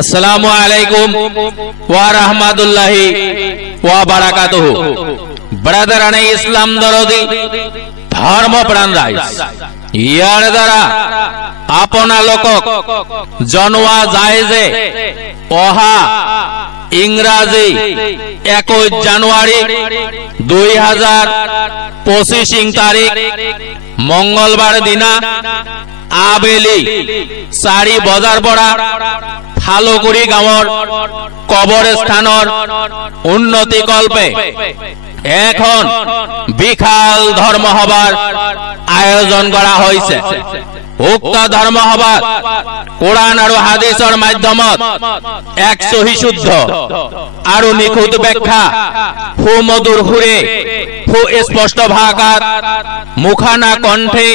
আসসালামু আলাইকুম ওয়া ৰাহমাতুল্লাহি ওয়া বাৰাকাতুহু। ব্ৰাদাৰানে ইসলাম দৰদি ধৰ্মপ্ৰাণ ৰাইজ ইয়াৰ দ্বাৰা আপোনালোক জনোৱা যায় যে অহা ইংৰাজী 21 জানুৱাৰী 2025 তাৰিখ মঙ্গলবাৰ দিনা আবেলি 4 বজাৰ পৰা ফালুগুৰি গাঁৱৰ কবৰস্থানৰ উন্নতি কল্পে এখন বিশাল ধর্মসভার আয়োজন করা হয়েছে। উক্ত ধর্মসভাত কোরআন আর হাদিসের মাধ্যমত এক সহিশুদ্ধ আর নিখুঁত ব্যাখ্যা সুমধুর সুরে সুস্পষ্ট ভাষাত মুখানা কণ্ঠে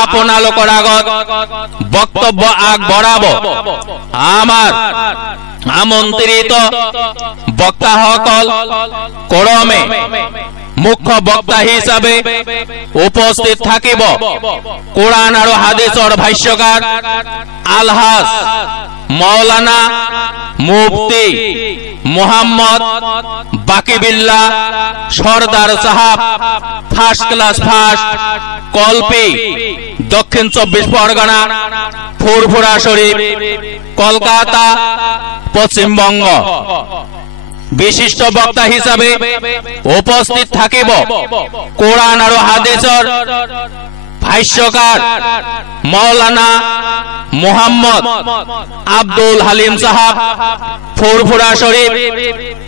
আপোনালোকৰ আগত বক্তব্য আগবঢ়াব আমাৰ আমন্ত্রিত বক্তাসকল ক্রমে মুখ্য বক্তা হিসাবে উপস্থিত থাকিব কোরআন আর হাদিসের ভাষ্যকার আলহাজ মাওলানা মুফতি মোহাম্মদ বাকিবিল্লাহ সরদার সাহাব ফার্স্ট ক্লাস ফার্স্ট কল্পি দক্ষিণ 24 পরগনা ফুরফুরা শরীফ কলকাতা পশ্চিমবঙ্গ। বিশিষ্ট বক্তা হিসাবে উপস্থিত থাকিব কোরআন আর হাদিসের ভাষ্যকার মাওলানা মোহাম্মদ আব্দুল হালিম সাহাব ফুরফুরা শরীফ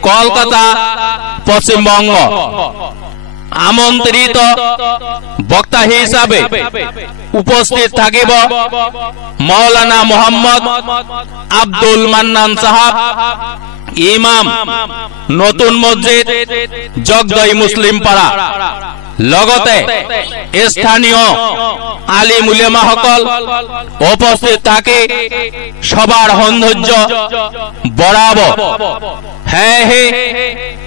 কলকাতা পশ্চিমবঙ্গ। আমন্ত্রিত বক্তা হিসাবে উপস্থিত থাকিব মাওলানা মোহাম্মদ আব্দুল মান্নান সাহাব ইমাম নতুন মসজিদ জগদই মুসলিম পাড়া। লগতে স্থানীয় আলিম উলেমা সকল উপস্থিত থাকি সবার সৌন্দর্য বঢ়াব। হে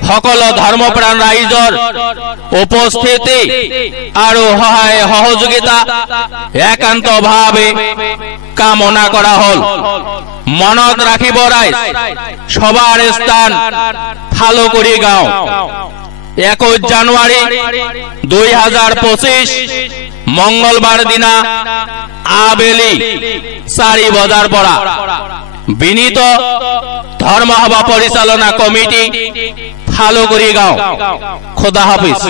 সকল ধর্মপ্রাণ ৰাইজৰ উপস্থিতি আৰু সহায় সহযোগিতা একান্ত ভাবে কামনা কৰা হল। মনত ৰাখিব ৰাইজ সবাৰ স্থান ফালুগুৰি গাঁও 21 জানুৱাৰী 2025 মঙ্গলবাৰ দিনা আবেলি 4 বজাৰ পৰা। বিনীত ধৰ্মসভা পৰিচালনা কমিটি ফালুগুৰি গাঁও। খোদা হাফিজ।